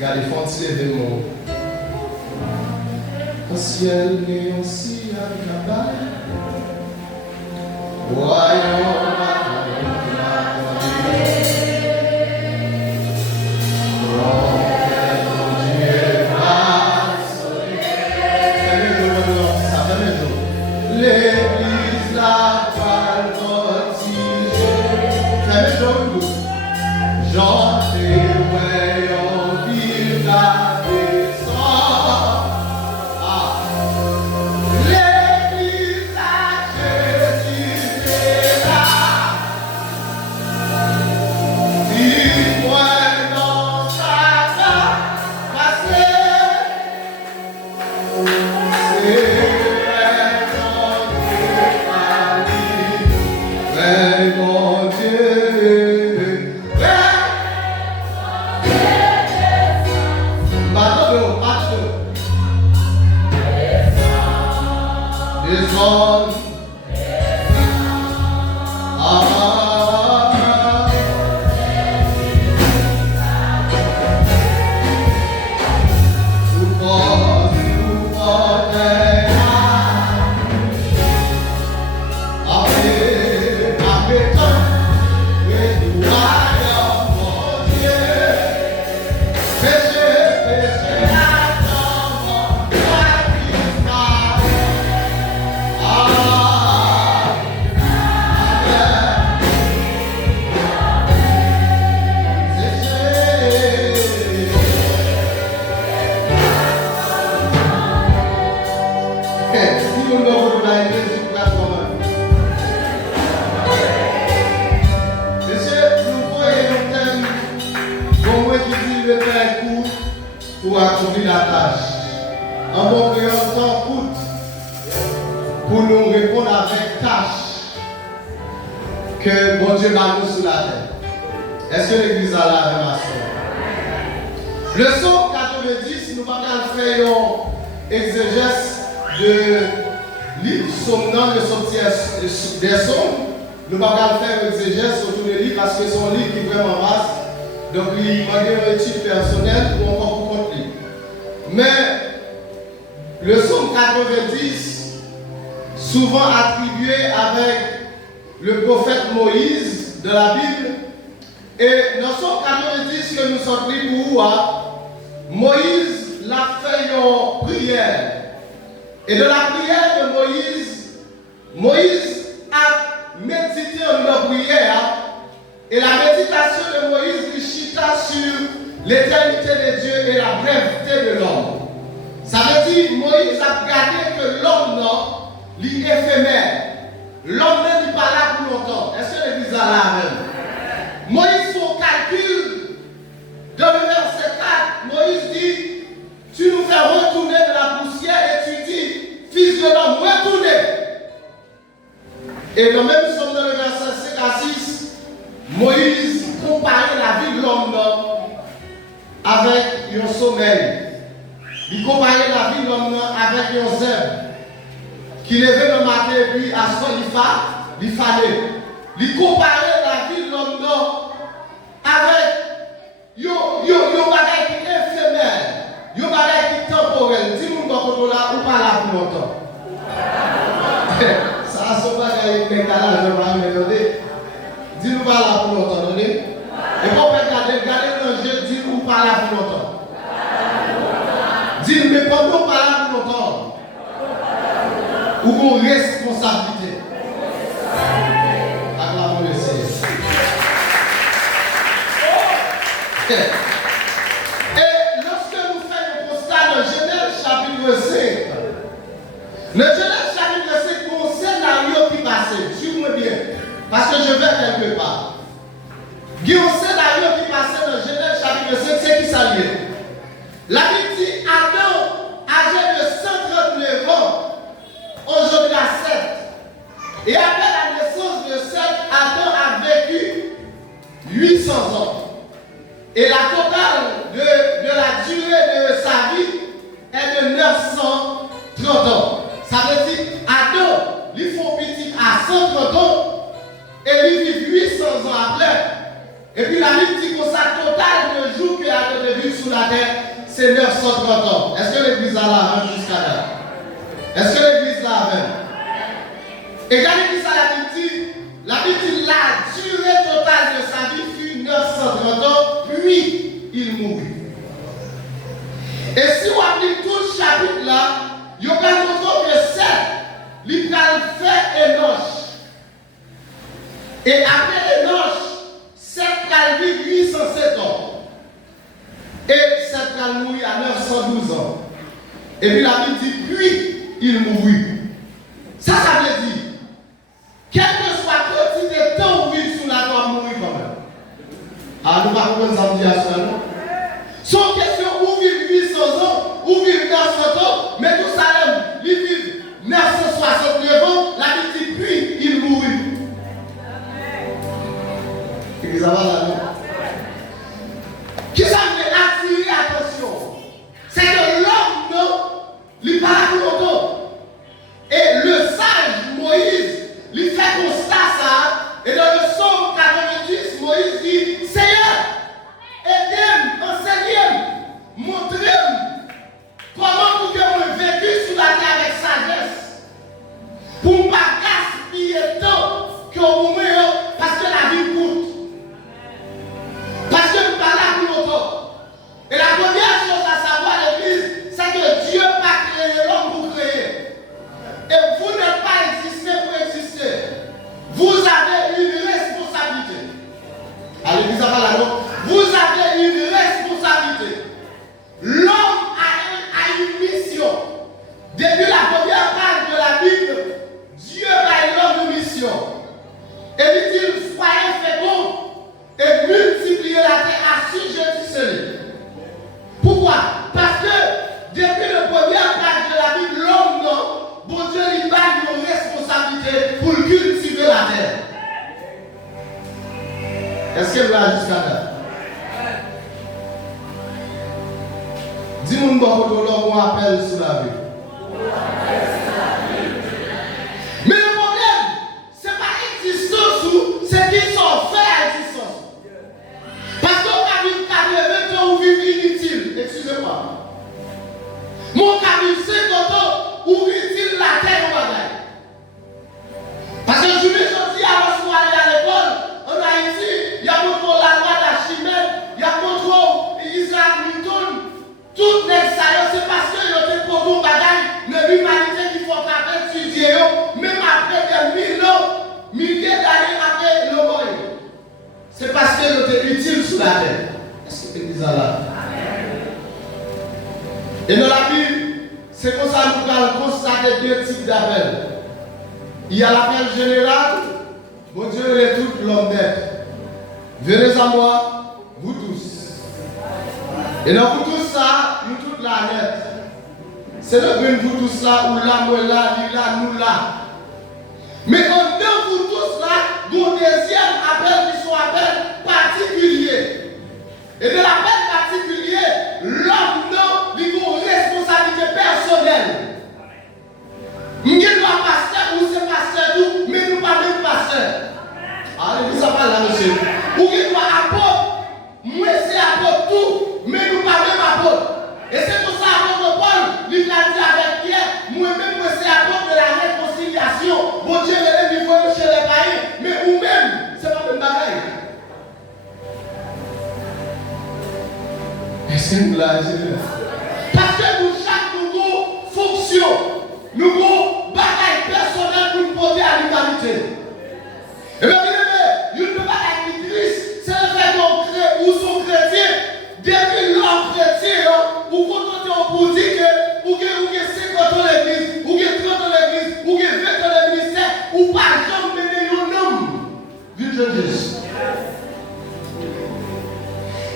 Gardez font tirer des mots. Au ciel et aussi avec la balle. Voyons. L'église la parle Jean et en ville la descend. L'église a Jésus est là. Dis-moi dans sa main passée. C'est mon Dieu. Descends. Pour accomplir la tâche. En bon créole, temps coûte pour nous répondre avec tâche que bon Dieu m'a mis sur la terre. Est-ce que l'église a la même action? Le psaume 90, nous allons faire un exégèse de livre somnant, le sortir des psaumes. Nous allons faire un exégèse sur tous les livres parce que c'est un livre qui est vraiment vaste. Donc, il manque une étude personnelle ou encore pour contre lui. Mais le psaume 90, souvent attribué avec le prophète Moïse de la Bible, et dans le psaume 90 que nous sommes pris pour Moïse l'a fait une prière. Et de la prière de Moïse a médité en la prière. Et la méditation de Moïse chita sur l'éternité de Dieu et la brèveté de l'homme. Ça veut dire Moïse a regardé que l'homme non, il est éphémère. L'homme n'est pas là pour longtemps. Est-ce que l'église a là même? Moïse fait un calcul dans le verset 4. Moïse dit, tu nous fais retourner de la poussière et tu dis, fils de l'homme, retournez. Et quand même, nous sommes dans le verset 5 à 6. Moïse comparait la vie de l'homme avec un sommeil. Il comparait la vie de l'homme avec un zèbre. Qui levait le matin et puis à soi il fallait. Il comparait la vie de l'homme avec un bagage qui est éphémère, un bagage qui est temporel. Dis-nous qu'on là ou pas là pour longtemps. Ça, c'est pas qu'il y a un calage, je vais me demander. Dis-nous pas là pour longtemps, donnez. Et quand on peut garder le jeu, dis-nous pas là pour longtemps. Dis-nous, mais pendant pas là pour longtemps. Ou qu'on responsabilité. Acclamons le Seigneur. Et lorsque nous faisons le constat de Genèse chapitre 5, le Genèse chapitre 5 pour un scénario qui passait, suivez-moi bien. Parce que je vais quelque part. Il y a un scénario qui passait dans Genèse chapitre 5, c'est qui s'allie. La Bible dit Adam, âgé de 139 ans, aujourd'hui à 7. Et après la naissance de 7, Adam a vécu 800 ans. Et la totale de la durée de sa vie est de 930 ans. Ça veut dire Adam, il faut petit à 130 ans. Et il vit 800 ans après. Et puis la Bible dit que sa totale de jours qu'il a vécu sous la terre, c'est 930 ans. Est-ce que l'église a la même jusqu'à là? Est-ce que l'église l'a même? Et regardez qui ça la Bible dit la durée totale de sa vie fut 930 ans, puis il mourut. Et si on applique tout le chapitre là, il y a bien montré que c'est l'Israël fait Enoch. Et après Enoch, 7 va vivre 807 ans. Et 7 va mourir à 912 ans. Et puis la Bible dit, puis il mourut. Ça veut dire, quel que soit le petit de temps où vivre sous la terre, mourir quand même. Alors nous ne pouvons pas dire ça, non? Sans question, où vivre 800 ans, où vivre 900 ans, mais tout ça, il vit 969 ans, la Bible dit, puis il mourut. Et ça va là, non? Qui ça veut attirer l'attention? C'est que l'homme, non, il parle pour longtemps. Et le sage Moïse, il fait constat ça. Et dans le psaume 90, Moïse dit, Seigneur, aidez-moi, enseignez-moi, montrez-moi comment vous avez vécu sur la terre avec sagesse. Pour ne pas gaspiller le temps que vous mettez parce que la vie coûte. Parce que nous parlons là pour longtemps. Et la première chose à savoir à l'église, c'est que Dieu n'a pas créé l'homme pour créer. Et vous n'êtes pas existé pour exister. Vous avez une responsabilité. À l'église, ça va là-dedans. Vous avez une responsabilité. L'homme a une mission. Depuis la première page de la Bible, Dieu a l'homme une mission. Et il dit, soyez féconds et multipliez la terre assujettissez-les. Pourquoi? Parce que depuis la première page de la Bible, l'homme, non, bon Dieu lui donne une responsabilité pour cultiver la terre. Est-ce que vous l'avez jusqu'à là? Dis-moi pourquoi l'homme appelle sous la vie. Mais le problème, ce n'est pas existence ou c'est qu'ils sont faits à existence. Parce qu'on a vu 80 ans où vivre inutile. Excusez-moi. Mon cabine 50 ans où vit-il la terre au bagage. Parce que je me suis dit, avant de aller à l'école, en Haïti, il y a montré la loi d'Archimède, il y a montré Isaac Newton, tout les ça, c'est parce que il y a des produits au bagage, mais l'humanité qui faut étudier, même après des milliers d'années après le monde. C'est parce que nous sommes utiles sur la terre. Est-ce que tu es là? Et dans la Bible, c'est comme ça que nous allons constater deux types d'appels. Il y a l'appel général, mon Dieu est tout l'homme d'être. Venez à moi, vous tous. Et dans vous tous ça, nous toute la net. C'est le vous tous là, ou là, moi là, lui là, nous là. Mais en deux vous tous là, mon deuxième appel qui soit appel particulier. Et de l'appel particulier, l'homme non, il a une responsabilité personnelle. Nous sommes pasteur ou c'est pasteur tout, mais nous ne sommes pas même pasteur. Allez, ça parle là, monsieur. Ou qu'il soit apôtre, moi c'est apôtre tout, mais nous ne sommes pas même apôtre. Et c'est pour ça que Paul lui a dit avec Pierre, moi-même moi c'est apôtre de la réconciliation. Bon Dieu, il est niveau chez les païens, mais vous-même, c'est pas même bagaille. Est-ce que vous l'avez? Parce que nous, chaque nouveau fonction, nouveau bagaille personnel pour nous porter à l'humanité. Et bien, il ne peut pas être triste, c'est le fait qu'on crée ou son chrétien, depuis l'homme chrétien, ou quand on pour dire que, ou que 50 ans l'église, ou que 30 ans l'église, ou que 20 ans le ministère, ou pas jamais mener un homme. Vive Jésus.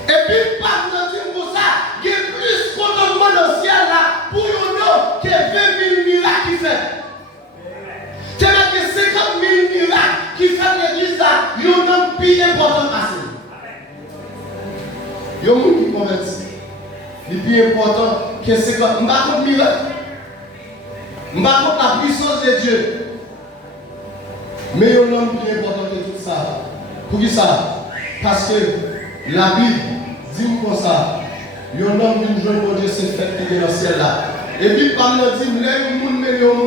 Et puis, pas nous dire pour ça, il y a plus contentement dans le ciel là, pour un homme que 20 000 miracles qui fait. C'est même que 50 000 miracles qui fait l'église là, il y a un homme plus important passé. Il y a un monde qui convertit. Le plus important que 50 000. Je ne vais pas contre miracle. Je ne vais pas contre la puissance de Dieu. Mais il y a un homme plus important que tout ça. Pour qui ça? Parce que la Bible dit comme ça. Il y a un homme qui joue pour Dieu, c'est fait qui est dans le ciel là. Et puis, par le dit, les gens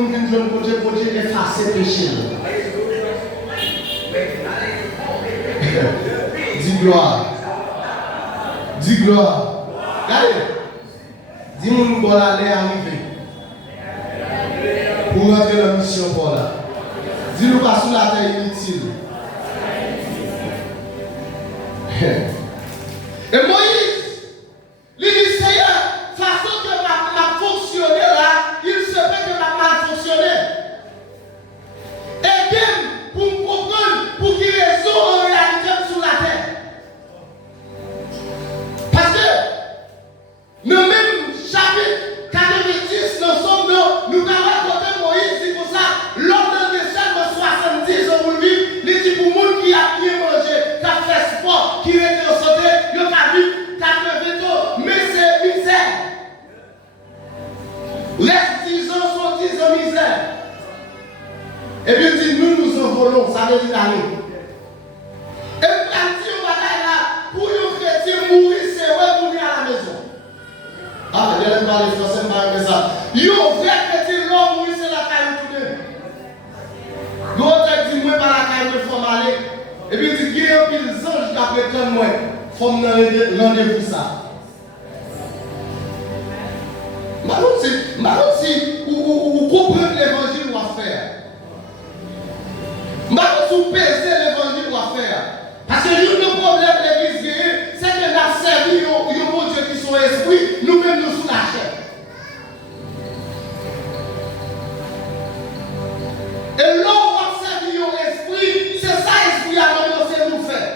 qui joue pour Dieu, effacer le péché. Dis gloire. Dis gloire. Regardez. Dis-moi nous allons aller arriver. Pour rentrer dans la mission pour là. Dis-nous pas sur la terre inutile. Et Moïse, il dit Seigneur, façon que m'a fonctionné là, il se fait que m'a mal fonctionné. Aidez-moi pour me comprendre, pour qu'il résout en réalité sur la terre. Parce que, nous même chapitre 90, nous sommes nous avons raconté Moïse, c'est pour ça, lors d'un décembre 70 ans, vous le vivez, il dit pour monde qui a bien mangé, qui a fait sport, qui était en santé, il a vu, qui a fait veto, mais c'est misère. Les 10 ans sont 10 ans misère. Et puis il dit, nous envolons, ça veut dire aller. Et puis il dit, on va aller là, pour les chrétiens mourir, c'est retourner à la maison. Ah, je vais parler français, je vais parler ça. Yo, vrai chrétien, l'homme, oui, c'est la caille tout de même. L'autre dit, moi, par la caille, je faut aller. Et puis il dit, il y a un pile ange qui a prétendu moi. Il faut me rendez-vous ça. Maintenant, si vous comprenez l'évangile, vous allez faire. Maintenant, si vous pesez l'évangile, vous allez faire. Parce que le problème de l'église, c'est que nous avons servi aux bon Dieu qui sont esprits, nous-mêmes nous sous la chair. Et là, on va servir aux esprits, c'est ça l'esprit à nous faire.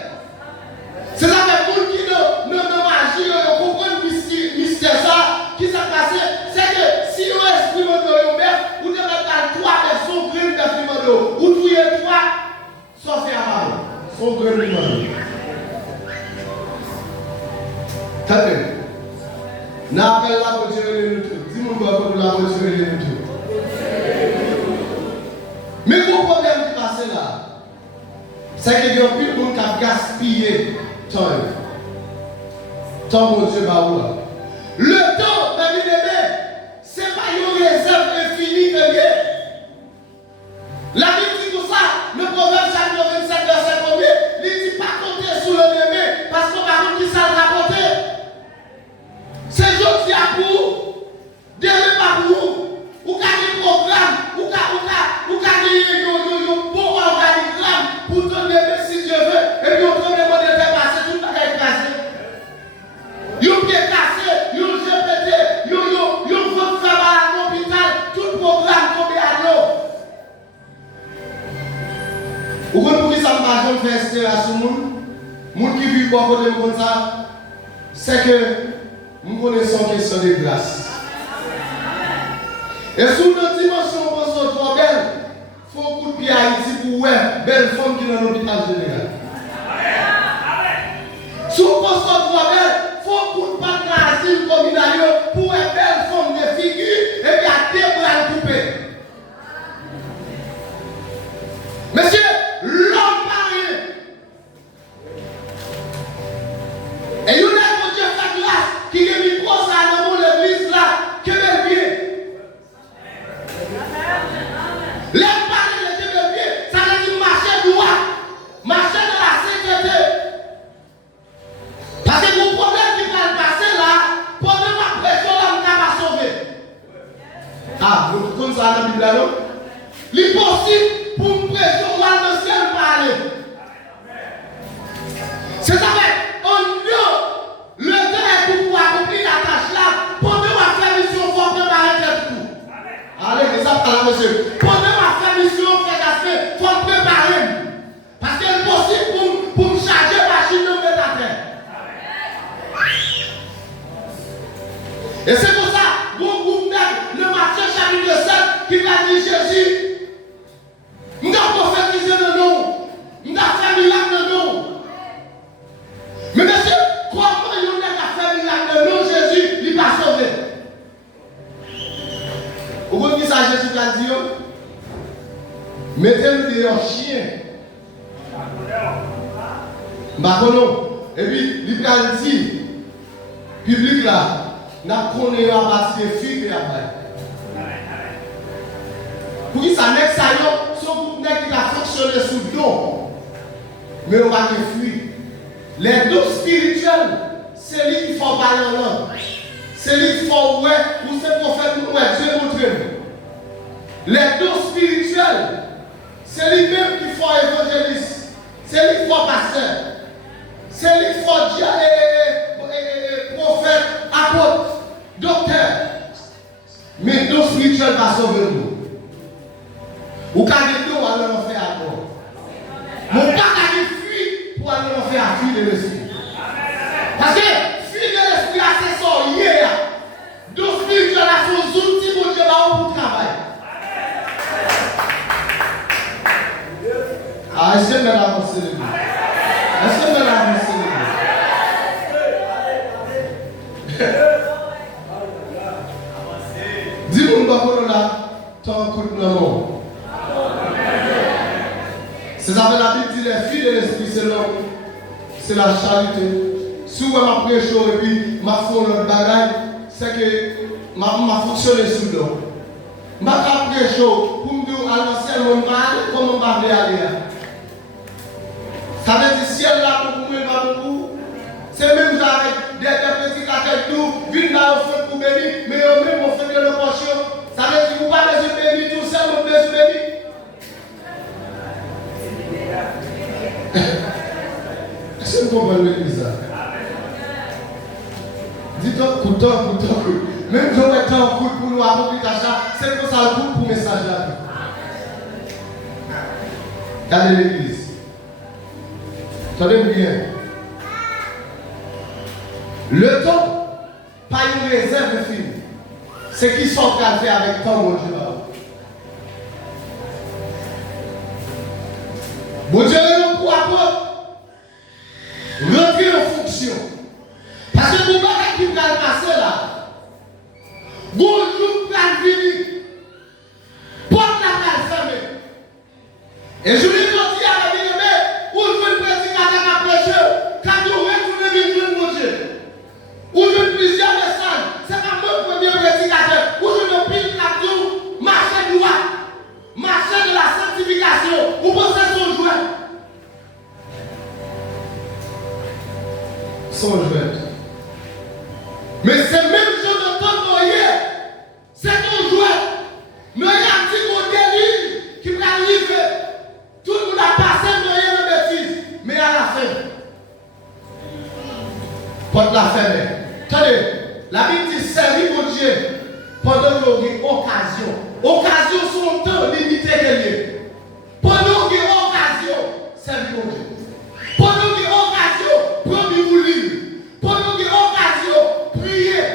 C'est ça que pour qui ne magie, on comprend le mystère ça, qui s'est passé, c'est que si on esprit de l'homme, vous devez mettre 3 personnes grimes de ou tous les 3 sont faits à Paris. Son grand monde. Tapez. N'appelle la voiture et le tout. Dis-moi quoi pour la voiture et le tout. Mais le problème qui passe là, c'est qu'il y a plus de monde qui a gaspillé temps. Temps, mon Dieu, bah ouais. Le temps, mes bien-aimés, c'est pas une réserve infinie de Dieu. La Bible dit tout ça, le proverbe chapitre 27, verset 1er, il dit pas compter sur le aimé, parce qu'on va dire qui ça le rapporter. C'est juste à vous, demain pas pour vous, ou qu'à des programmes, ou qu'à des bon organigramme pour ton aimé si Dieu veut, et puis on te demande de dépasser tout le monde est cassé. Yon pied cassé, yon GPT, yon votre femme à l'hôpital, tout le programme tombé à l'eau. Vous comprenez pour qui ça ne va pas faire rester à ce monde? Les gens qui vivent pour côté comme ça, c'est que nous connaissons question de grâce. Et sous notre dimension, on pense trop belle, il faut un coup de pied à Haïti pour ouais, belle femme qui est dans l'hôpital général. Sous on pense trop belle, il faut un coup de patte dans l'asile communal pour une belle forme de figure et puis à deux bras coupés. Monsieur, l'homme marié. Et il y a un Dieu fait grâce qui est mis pour ça dans l'église là, que bel bien. L'homme marié, le que bel bien, ça veut dire marcher droit, marcher dans la sécurité. Parce que mon problème qui va le passer là, pendant ma pression, l'homme va sauver. Ah, vous comprenez ça dans la Bible là, non? L'impossible pour une pression, moi, le ciel parler. C'est ça, on dit, le temps est pour accomplir la tâche là. Pendant ma faire mission, il faut préparer le tout. Allez, ça parle, monsieur. Pendant ma faire mission, il faut préparer. Parce qu'il est possible pour me charger la machine de mettre à terre. Et c'est pour ça, bon groupe le Matthieu chapitre 7 qui va dire Jésus. Nous avons prophétisé le nom. Nous avons fait miracle de nom. Mais monsieur, comment il y a fait miracle de nom, Jésus, il va sauver. Vous voyez ça, Jésus a dit, mettez-nous des chiens. Et puis, il a dit, public là, n'a connu à partir des filles et après. Pour qui ça n'est que ça, son groupe n'est qui a fonctionné sous le dos. Mais on va te fuir. Les dons spirituels, c'est lui qui font parler en langue. C'est lui qui font ouais, ou c'est prophète ou ouais, Dieu montre. Les dons spirituels, c'est lui-même qui font évangéliste. C'est lui qui font pasteur. C'est lui qui font prophète, apôtre, docteur. Mais dons spirituels va sauver nous. Ou quand nous on aller en faire à toi. Mon pas qu'à fuir pour aller en faire à fuir de l'esprit. Parce que fuir de l'esprit à ses sorts hier. Donc spirituel à son outils pour Dieu pour travail. Ah, est-ce que nous avancer de nous? Est-ce que nous avancer de nous? Dis-moi qu'on a tant coup de l'amour. C'est ça que la Bible dit les filles de l'esprit, c'est l'homme, c'est la charité. Si vous m'avez pris chaud et puis ma fait l'autre bagaille, c'est que m'a fonctionné sous l'eau. Je n'ai pris chaud pour me dire à l'ancien monde, comment je vais aller. Ça veut dire si elle là pour moi, pas beaucoup. C'est même ça avec des petits caquettes tout, viennent là au fond pour bénir, mais eux même on fait de l'opposition. Ça veut dire que vous ne pouvez pas bénir tout seul, vous pouvez bénir. Est-ce que vous comprenez l'église là? Dites-toi, coup. Même si on met un coup pour nous accomplir ça, c'est pour ça le coup pour le message là. Regardez l'église. Tenez bien. Le temps, pas une réserve finie. C'est qui sont calés avec tant mon Dieu. Mon Dieu, pour rentrer en fonction. Parce que vous ne pouvez pas passer là. Bonjour, plan venir. Porte la main fermée. Et je lui dis à la bien-aimée, où je veux prédicateur à prêcher, quand vous retournez venir mon Dieu. Où je veux plusieurs messages. C'est pas mon premier prédicateur. Où je veux pile la tour, marcher droit, marcher de la sanctification. Vous pensez son jouet. Son jouet. Mais c'est même chose de temps moyen. C'est ton jouet. Mais il y a un petit côté qui va arriver. Tout le monde a passé moyen de bêtises. Mais à la fin, porte la ferme. Attendez, la Bible dit servir mon Dieu pendant qu'il y a une occasion. Occasion son temps limité qu'elle est. Pendant qu'il y a une occasion, servir mon Dieu. Pendant qu'il y a une occasion, prenez vous livre. Pendant qu'il y a une occasion, priez.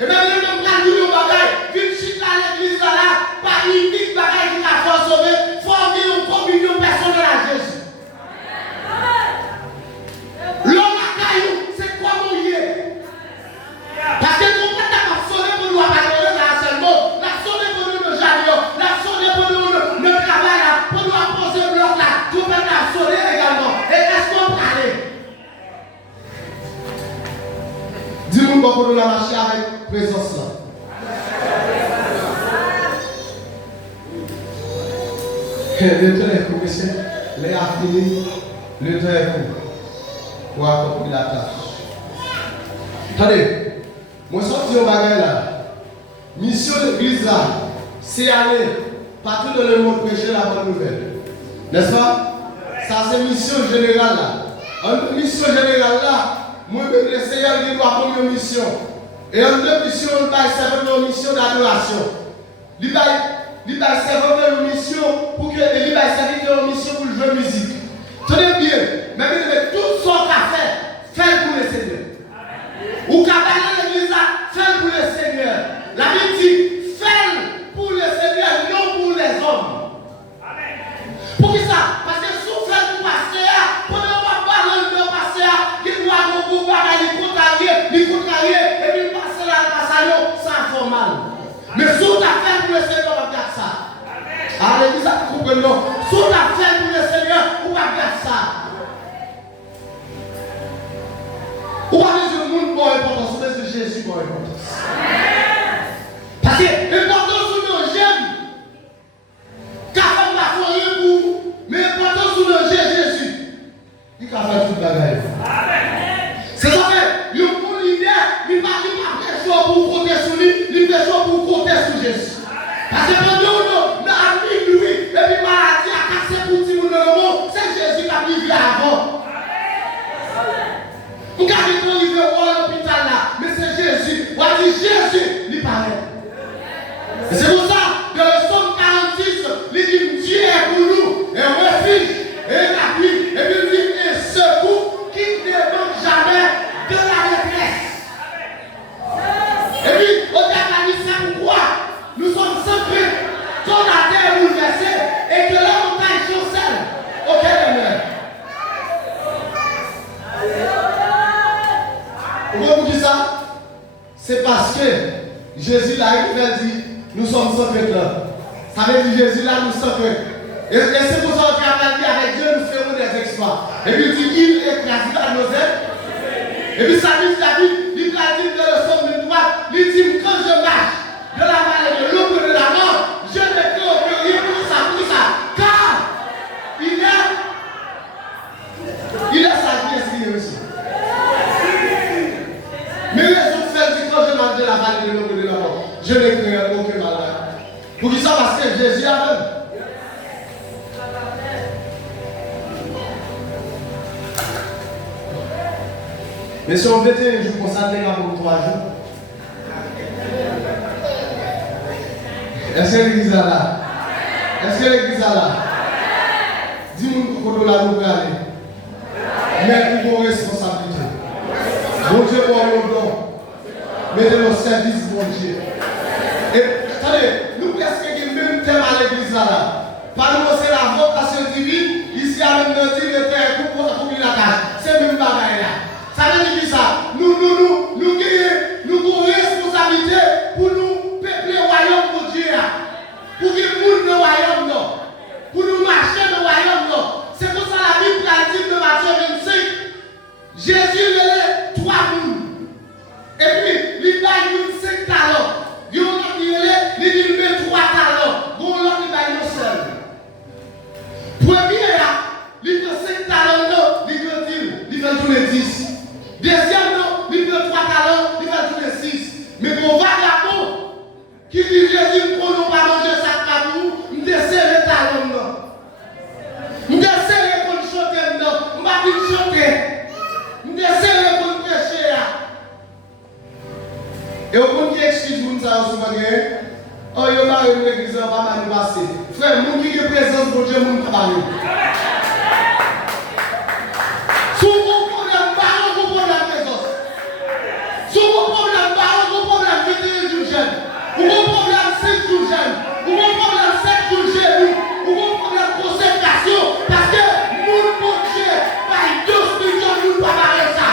Et même les gens qui ont dit au bagage, viennent chiter à l'église là, pas unique bagage qui a fait sauver, former une communion personnelle à Jésus. L'homme à caillou, c'est quoi mon Dieu? Parce que nous, quand on a sonné pour nous abandonner dans la seule mot, la sonné pour nous le jardin, la sonné pour nous le travail là, pour nous apposer le bloc là, tout le monde a sonné également. Et est-ce qu'on peut aller? Dis-moi pour nous la marcher avec présence là. Le temps est court, monsieur. Les a fini, le temps est court. Pour accomplir la tâche. Attendez. Moi, sorti au bagage là. Mission de l'église là, c'est aller partout dans le monde prêcher la bonne nouvelle. N'est-ce pas? Ça, c'est mission générale là. En mission générale là, moi, le Seigneur qui doit prendre une mission. Et en deux missions, il va servir une mission d'adoration. Il va servir une mission pour que il va servir une mission pour le jeu musique. Tenez bien, mais tout son café, fait pour le Seigneur. Ou qu'à l'église, fais pour le Seigneur. La Bible dit, fais pour le Seigneur, non pour les hommes. Amen. Pour qui ça? Parce que si vous faites pour passer, pendant qu'on va parler de passer, il doit beaucoup parler, il contrarier, et puis passer là, ça fait mal. Mais si vous avez fait pour le Seigneur, on va faire ça. À l'église, vous comprenez? Si vous avez fait pour le Seigneur, on va faire ça. Ou pas dire le monde pour important, c'est pour l'importance. Parce que l'importance sur nos jeunes, car on va faire pour, mais l'importance sur nos Jésus, il va faire tout le bagage. C'est ça que le bon leader, il va faire choix pour compter sur lui, il fait choix pour compter sur Jésus. Parce que pendant nous, nous avons lui, et puis maladie a cassé pour tout le monde, c'est Jésus qui a vivé avant. Vous avez arrivé à l'hôpital là, mais c'est Jésus. On dit Jésus, il paraît. C'est pour ça, dans le psaume 46, il dit Dieu est pour nous, un refuge, et un appui, et puis il dit un secours qui ne manque jamais de la détresse. Et puis, au dernier dit c'est pourquoi nous sommes sans crainte, quand la terre est bouleversée, et que la montagne chancelle, auquel elle meurt. Pourquoi vous dites ça? C'est parce que Jésus là, il dit, nous sommes sans crainte là. Ça veut dire Jésus là, nous sommes sans crainte. Et c'est pour ça qu'on a dit avec Dieu, nous ferons des exploits. Et puis il dit, il écrase à nos ailes. Et puis ça dit, David, il a dit dans le psaume de droite, il dit, quand je marche de la vallée de l'ombre de la mort, je ne crains que rien pour ça, car il est sa vie inscrite aussi. Mais les autres frères disent quand je marche de la vallée de l'ombre de la mort, je ne crains aucun malheur. Pour qui ça? Parce que Jésus a même. Mais si on 21 jours pour ça, pour 3 jours. Est-ce que l'église est là? Est-ce que l'église est là? Dis-moi pourquoi nous allons aller. Mais pour vos responsabilités. Bon Dieu, pour le don. Mettez au service, bon Dieu. Et attendez, nous presque le même thème à l'église là. Parlons c'est la vocation divine. Ici, à même notre dit le terre pour la tâche. C'est le même bagaille là. Ça veut dire ça. Nous avons une responsabilité pour nous peupler le royaume pour Dieu. Pour que nous le royaume non. Pour nous marcher dans le royaume non. C'est pour ça la Bible a dit de Matthieu 25. Jésus les 3 moules. Et puis, il a eu 5 talents. Il a eu 3 talents. Bon, l'autre, il a eu seul. Premier, il a 5 talents, il a tous les 10. Deuxième, il a 3 talents, il a tous les 6. Mais pour vagabond, qui dit Jésus, pour nous pas manger ça pour nous, il a serré talents. Il a serré pour nous chanter, il a pas pu chanter. Il a serré pour nous prêcher. Et au point qui excuse nous ça souvent oh il y a une église pas mal passé. Frère, mon qui est présence pour Dieu mon pas parler. Sous vos problèmes pas vos problèmes présence. Sous vos problèmes pas vos problèmes 21 jours jeune. Ou vos problèmes 5 jours jeune. Ou vos problèmes 7 jours jeune. Ou vos problèmes consécration parce que mon bon Dieu par 2 millions nous pas parler ça.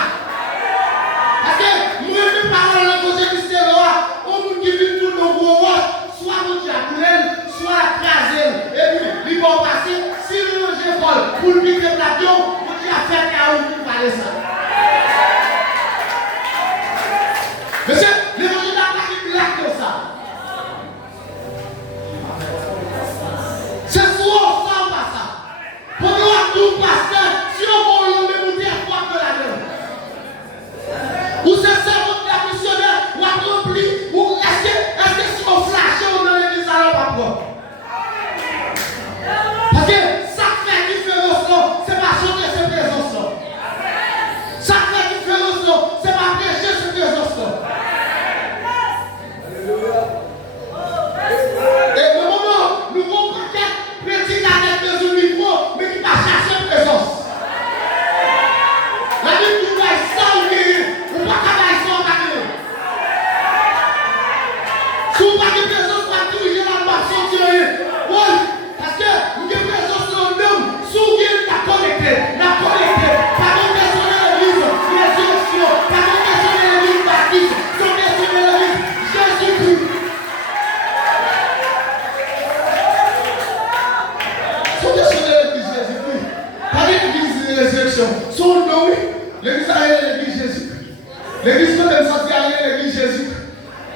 Parce que moi je parle dans le qui c'est là, on nous dit tout nos gros roches, soit nous diaboulons, soit craser. Et puis, ils vont passer, si nous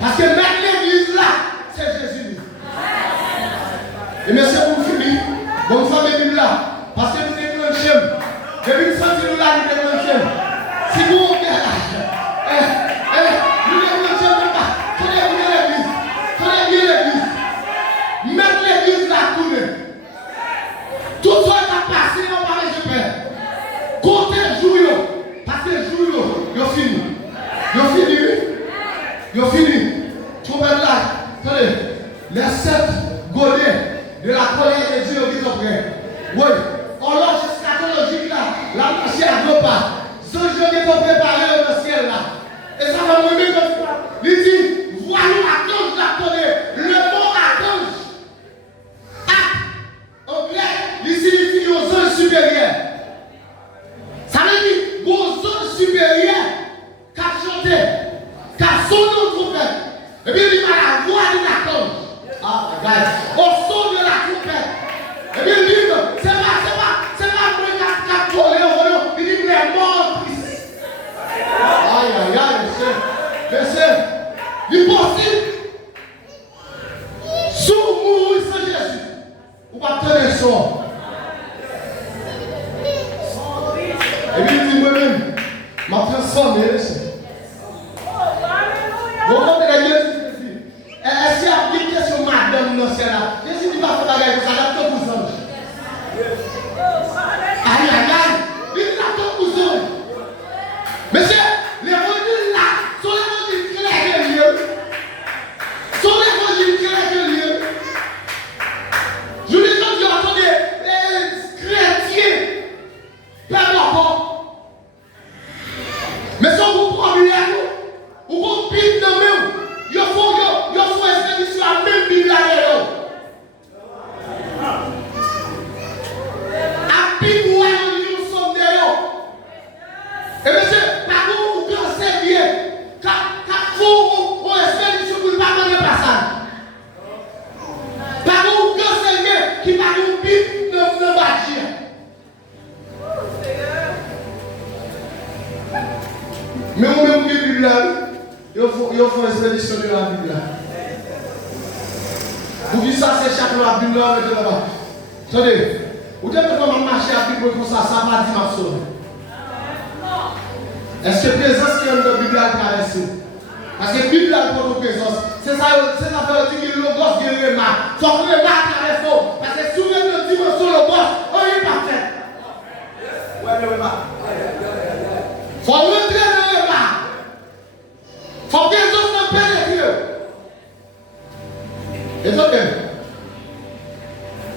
Parce que mettre l'église là, c'est Jésus. Et merci pour finir. Bonne famille Bible là. Parce que nous déclenchons. Depuis nous sentir nous là, nous déclenchons. Si vous nous déclenchons pas, tenez bien l'église. Tenez bien l'église. Mettre l'église là tourner. Tout ça qui a passé, on va parler de paix. Comptez jour, parce que jour, ils fini. Ils fini. Ils fini. Tout le monde là, attendez, les 7 godets de la colère de Dieu qui sont prêts. Oui, horloge eschatologique là, la marche à gros pas. Ce jeu qui sont préparés au ciel là. Et ça va me mettre comme ça. Il dit, voyons archange là, attendez, le mot archange. Anglais, il signifie aux anges supérieurs. Ça veut dire aux anges supérieurs qui ont chanté, qui ont sonné au trompette. Et puis il dit, la voix de l'archange. Ah, regarde, au son de la trompette. Et puis il dit, c'est pas moi qui a collé au volant. Il dit, les morts Christ. Aïe, aïe, aïe, monsieur. Il est possible. Sous mourir sans Jésus. Ou pas tenir son. Et puis il dit moi-même, m'a transformé. Vous comprenez la Dieu ici. Est-ce qu'il y a une question madame dans ce là? Jésus dit pas faire bagarre pour ça, là tout pour ça. Aïe aïe aïe, il dit là tout pour ça. Monsieur, l'évangile là, sont l'évangile clair que Dieu. Sont l'évangile clair que Dieu. Je vous dis, attendez, les chrétiens, pardon. Mais si vous prenez ou vous piquez dans le même, il faut expédition à la même Bible là. À pique ou à nous sommes d'ailleurs. Et monsieur, par où vous pensez bien, quand vous expédition pour ne pas demander passage. Par où vous pensez bien, qui va nous pique dans le bâtir. Mais on même que la Bible là, il faut une expédition de la Bible là. Vous dites ça, c'est chaque la Bible là, mettez là-bas. Attendez, vous dites que comment marcher à la Bible comme ça va dire ma soeur. Est-ce que la présence qui est dans la Bible là traverse? Parce que la Bible là pour notre présence, c'est ça veut dire que le gosse qui est le mal. Il faut que le mal traverse. Parce que si vous êtes dans dimension le gosse, on n'est pas fait. Ouais, mais pas. Faut rentrer dans le bas. Faut que les autres ne pénètrent. Et donc,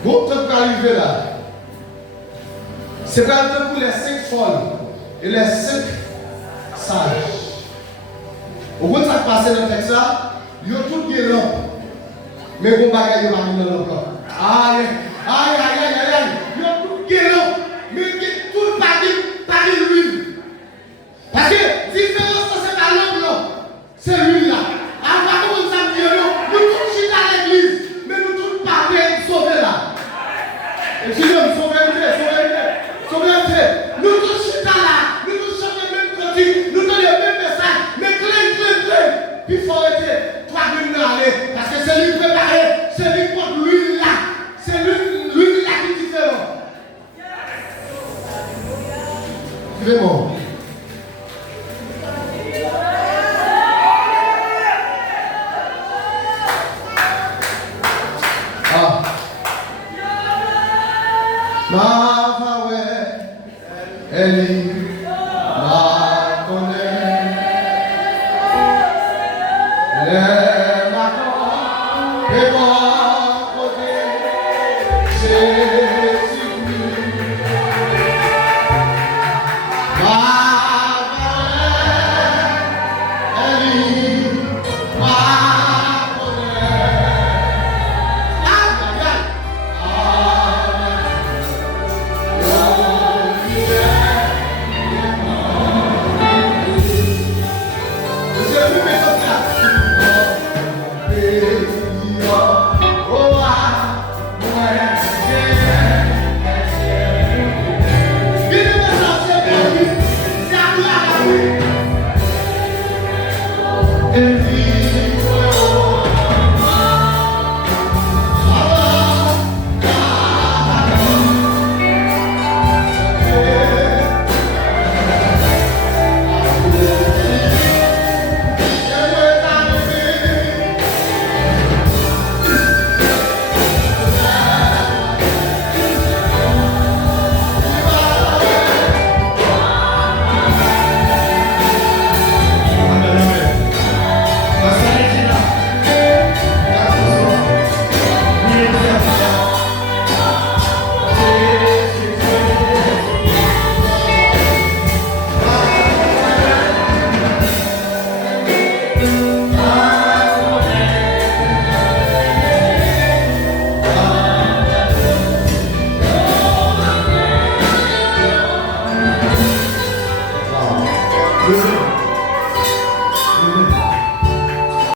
bon, tout arrivé là. C'est pas le temps pour les 5 folles et les 5 sages. Au bout de ça qui passe dans le texte là, ils ont tout bien là. Mais vous ne pouvez pas gagner dans le plan. Aïe, aïe, aïe, aïe, aïe. Ils ont tout bien là. Mais tout pas de l'huile. Parce que différence, c'est pas l'homme là. C'est lui là. Alors, comme nous sommes bien là, nous tous chutons à l'église, mais nous tous pas sauvés là. Et si nous sommes sauvés, nous tous chutons là, nous tous chantons le même cantique, nous donnons le même message, mais clé. Puis il faut arrêter, toi de nous aller, parce que c'est lui qui préparé, c'est lui qui porte l'huile là, c'est lui là qui est différent. Vraiment. Ma vawe, Eli, ma connaît, les macons, et bon.